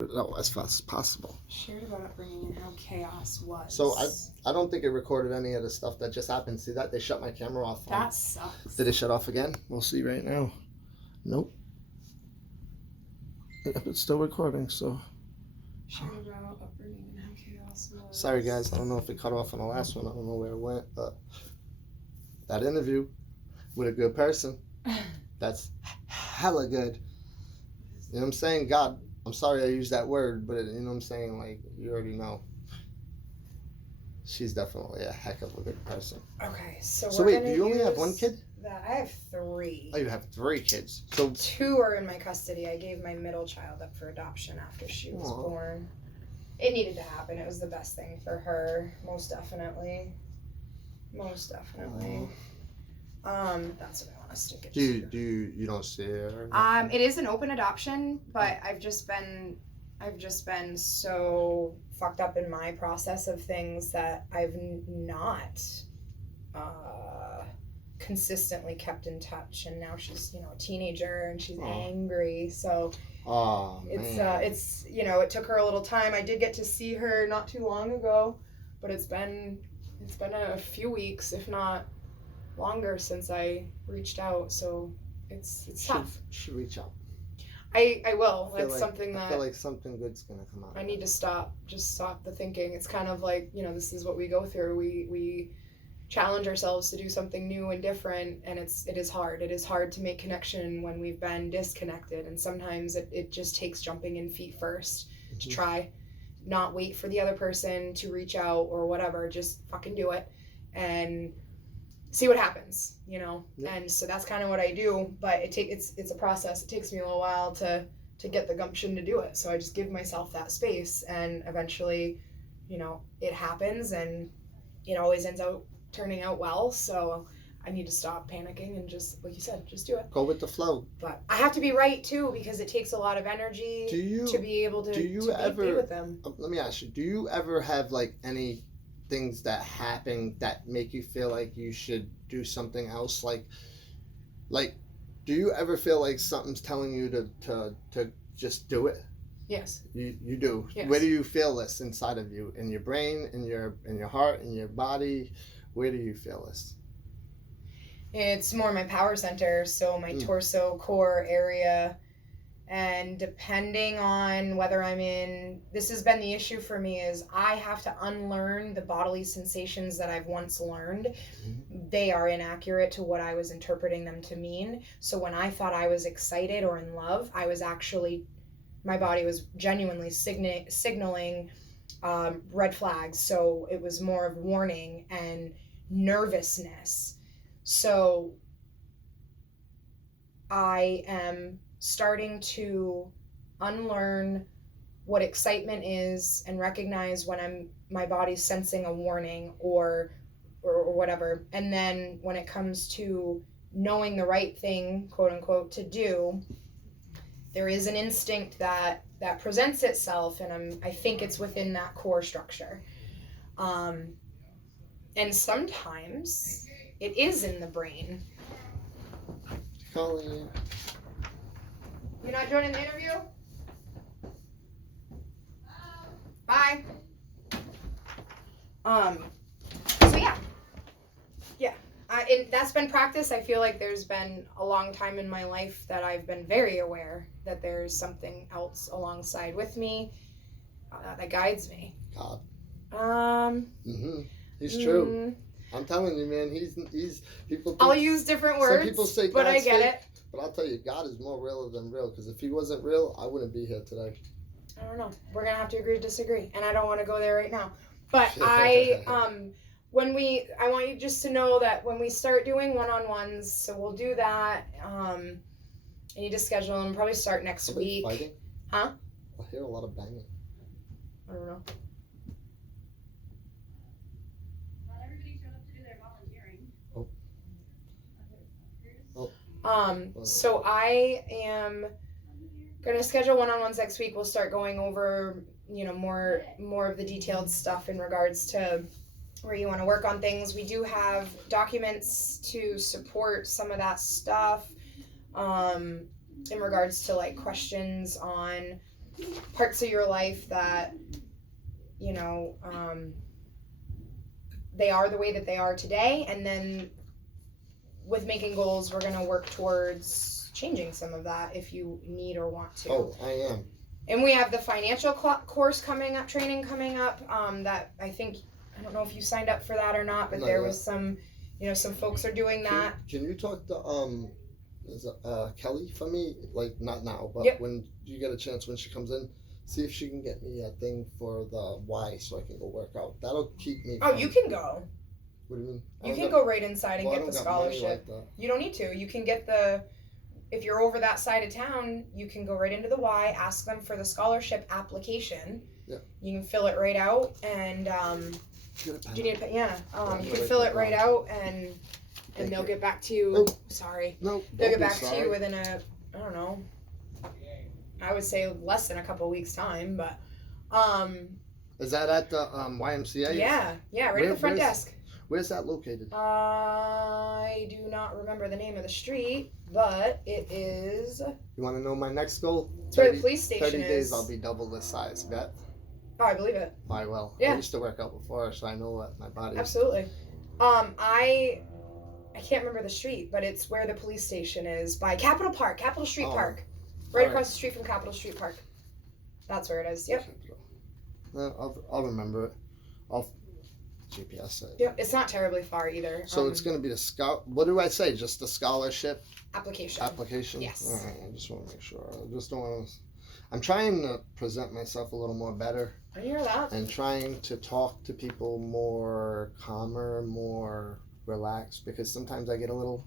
as fast as possible. Shared about upbringing and how chaos was. So I don't think it recorded any of the stuff that just happened. See that? They shut my camera off. That sucks. Did it shut off again? We'll see right now. Nope. It's still recording, so. Shared about upbringing and how chaos was. Sorry guys, I don't know if it cut off on the last one. I don't know where it went, but that interview with a good person, that's hella good. You know what I'm saying? God, I'm sorry I used that word, but you know what I'm saying? Like, you already know. She's definitely a heck of a good person. Okay, so wait, do you only have one kid? I have 3. Oh, you have 3 kids. So 2 are in my custody. I gave my middle child up for adoption after she was born. It needed to happen. It was the best thing for her, most definitely. Most definitely. That's what I want to stick it to. Do you don't see her? It is an open adoption, but I've just been so fucked up in my process of things that I've not consistently kept in touch, and now she's a teenager and she's angry, so it's it took her a little time. I did get to see her not too long ago, but it's been a few weeks, if not longer, since I reached out, so it's tough. Should reach out. I will. That's like, something that I feel like something good's gonna come out. I need to stop the thinking. It's kind of like, this is what we go through. We challenge ourselves to do something new and different, and it is hard. It is hard to make connection when we've been disconnected, and sometimes it just takes jumping in feet first to try, not wait for the other person to reach out or whatever. Just fucking do it and see what happens, Yep. And so that's kind of what I do, but it's a process. It takes me a little while to get the gumption to do it. So I just give myself that space, and eventually, it happens, and it always ends up turning out well. So I need to stop panicking and just, like you said, just do it. Go with the flow. But I have to be right too, because it takes a lot of energy to be able to be with them. Let me ask you, do you ever have like any things that happen that make you feel like you should do something else? Like do you ever feel like something's telling you to just do it? Yes. You do. Yes. Where do you feel this inside of you? In your brain, in your heart, in your body? Where do you feel this? It's more my power center, so my torso, core area. And depending on whether this has been the issue for me, is I have to unlearn the bodily sensations that I've once learned. Mm-hmm. They are inaccurate to what I was interpreting them to mean. So when I thought I was excited or in love, my body was genuinely signaling red flags. So it was more of warning and nervousness. So I am starting to unlearn what excitement is and recognize when my body's sensing a warning or whatever. And then when it comes to knowing the right thing, quote unquote, to do, there is an instinct that presents itself, and I think it's within that core structure. And sometimes it is in the brain. Calling you. You're not joining the interview? Bye. So yeah. And that's been practice. I feel like there's been a long time in my life that I've been very aware that there's something else alongside with me that guides me. God. He's true. I'm telling you, man. He's people. I'll use different words. Some people say, but I get it. But I'll tell you, God is more real than real. Because if he wasn't real, I wouldn't be here today. I don't know. We're gonna have to agree to disagree, and I don't want to go there right now. But I want you just to know that when we start doing one-on-ones, so we'll do that. I need to schedule them. Probably start next week. Fighting? Huh? I hear a lot of banging. I don't know. So I am gonna schedule one-on-ones next week. We'll start going over, more of the detailed stuff in regards to where you want to work on things. We do have documents to support some of that stuff, in regards to like questions on parts of your life that, you know, they are the way that they are today, and then with making goals, we're going to work towards changing some of that if you need or want to. Oh, I am. And we have the financial course coming up, training coming up, that I don't know if you signed up for that or not, but there was some, some folks are doing that. Can you talk to Kelly for me? Like, not now, but when you get a chance, when she comes in, see if she can get me a thing for the Y so I can go work out. That'll keep me. Oh, you can go. What do you mean? You can go right inside and get the scholarship. Like you don't need to. You can get if you're over that side of town, you can go right into the Y, ask them for the scholarship application. Yeah. You can fill it right out, and do you need a pen? Yeah. You can fill it right out, and they'll get back to you. Oh. Sorry. No. They'll get back to you within I don't know, I would say less than a couple weeks time, but Is that at the YMCA? Yeah, right at the front desk. Where's that located? I do not remember the name of the street, but it is. You want to know my next goal? It's where the police station 30 is. days, I'll be double this size. Bet. Oh, I believe it. I will. Yeah. I used to work out before, so I know what my body. Absolutely. I can't remember the street, but it's where the police station is by Capitol Street Park, right across the street from Capitol Street Park. That's where it is. Yep. I'll remember it. I'll GPS it. Yep. It's not terribly far either. So it's going to be what do I say? Just the scholarship application. Yes. All right. I just want to make sure. I just don't want to. I'm trying to present myself a little more better. I hear that. And trying to talk to people more calmer, more relaxed, because sometimes I get a little,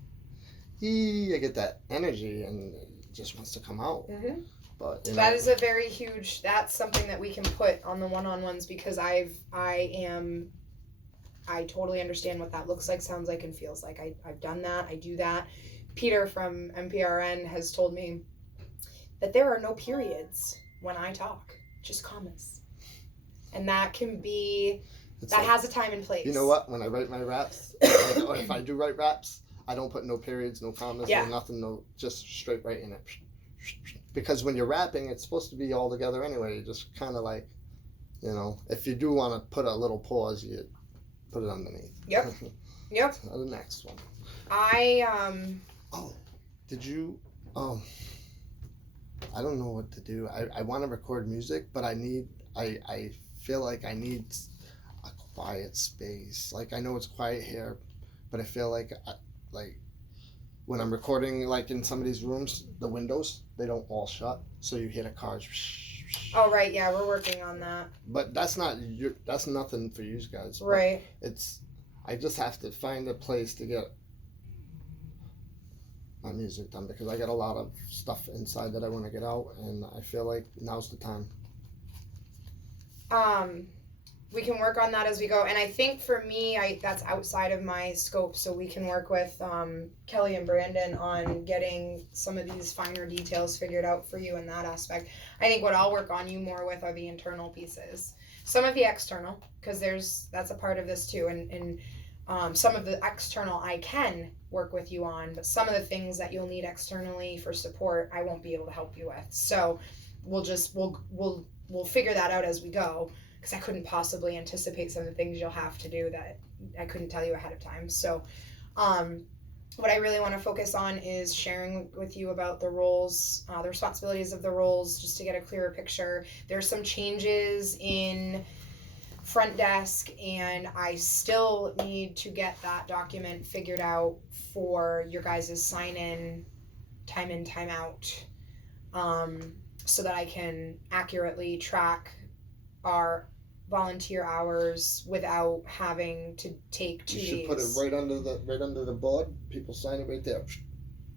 I get that energy and it just wants to come out. Mm-hmm. But that is a very huge. That's something that we can put on the one-on-ones because I totally understand what that looks like, sounds like, and feels like. I've done that. I do that. Peter from MPRN has told me that there are no periods when I talk, just commas. And that can be, has a time and place. You know what? When I write my raps, or if I do write raps, I don't put no periods, no commas, no nothing, no, just straight right in it. Because when you're rapping, it's supposed to be all together anyway. You just kind of like, if you do want to put a little pause, you put it underneath. Yep. Yep. The next one. Oh, did you? I don't know what to do. I want to record music, but I feel like I need a quiet space. Like, I know it's quiet here, but I feel like when I'm recording, like in some of these rooms, the windows, they don't all shut, so you hear the cars. Oh right, yeah, we're working on that. But that's nothing for you guys. Right. I just have to find a place to get my music done because I got a lot of stuff inside that I want to get out, and I feel like now's the time. We can work on that as we go, and I think for me, that's outside of my scope, so we can work with Kelly and Brandon on getting some of these finer details figured out for you in that aspect. I think what I'll work on you more with are the internal pieces, some of the external, because that's a part of this too, and some of the external I can work with you on, but some of the things that you'll need externally for support, I won't be able to help you with. So we'll figure that out as we go. Because I couldn't possibly anticipate some of the things you'll have to do that I couldn't tell you ahead of time. So what I really want to focus on is sharing with you about the roles, the responsibilities of the roles, just to get a clearer picture. There's some changes in front desk, and I still need to get that document figured out for your guys' sign-in, time out, so that I can accurately track our volunteer hours without having to take 2 days. You should put it right under the board. People sign it right there.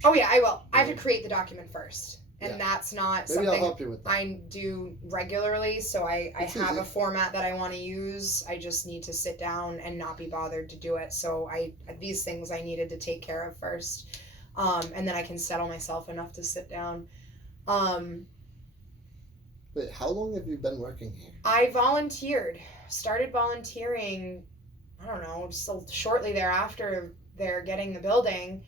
Oh yeah, I will. I have to create the document first, and that's not Maybe something I'll help you with that. I do regularly. So I have a format that I want to use. I just need to sit down and not be bothered to do it. So these things I needed to take care of first, and then I can settle myself enough to sit down. Wait, how long have you been working here? I started volunteering, I don't know, just shortly thereafter they're getting the building.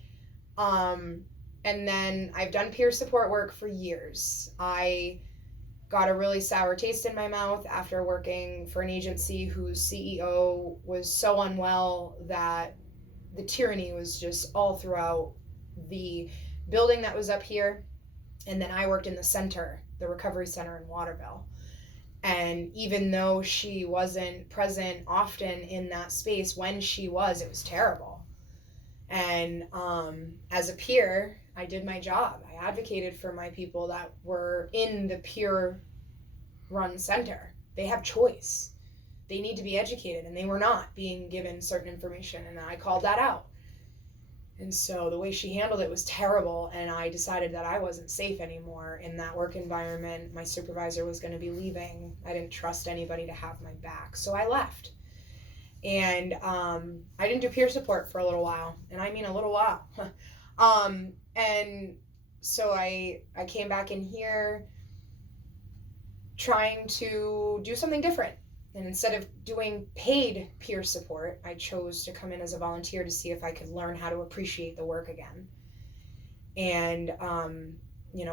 And then I've done peer support work for years. I got a really sour taste in my mouth after working for an agency whose CEO was so unwell that the tyranny was just all throughout the building that was up here. And then I worked in the center, the recovery center in Waterville. And even though she wasn't present often in that space, when she was, it was terrible. And as a peer, I did my job. I advocated for my people that were in the peer run center. They have choice. They need to be educated, and they were not being given certain information, and I called that out. And so the way she handled it was terrible, and I decided that I wasn't safe anymore in that work environment. My supervisor was going to be leaving. I didn't trust anybody to have my back, so I left. And I didn't do peer support for a little while, and I mean a little while. And so I came back in here trying to do something different. And instead of doing paid peer support, I chose to come in as a volunteer to see if I could learn how to appreciate the work again. And,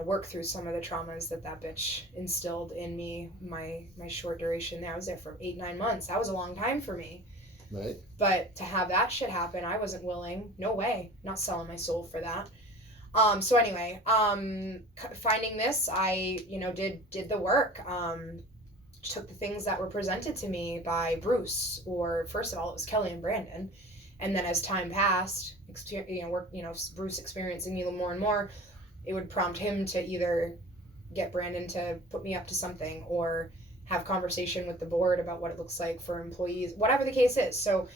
work through some of the traumas that bitch instilled in me. My short duration there, I was there for 8-9 months. That was a long time for me. Right. But to have that shit happen, I wasn't willing. No way. Not selling my soul for that. So anyway, finding this, I, did the work. Took the things that were presented to me by Bruce, or first of all, it was Kelly and Brandon. And then as time passed, Bruce experiencing me more and more, it would prompt him to either get Brandon to put me up to something or have conversation with the board about what it looks like for employees, whatever the case is. So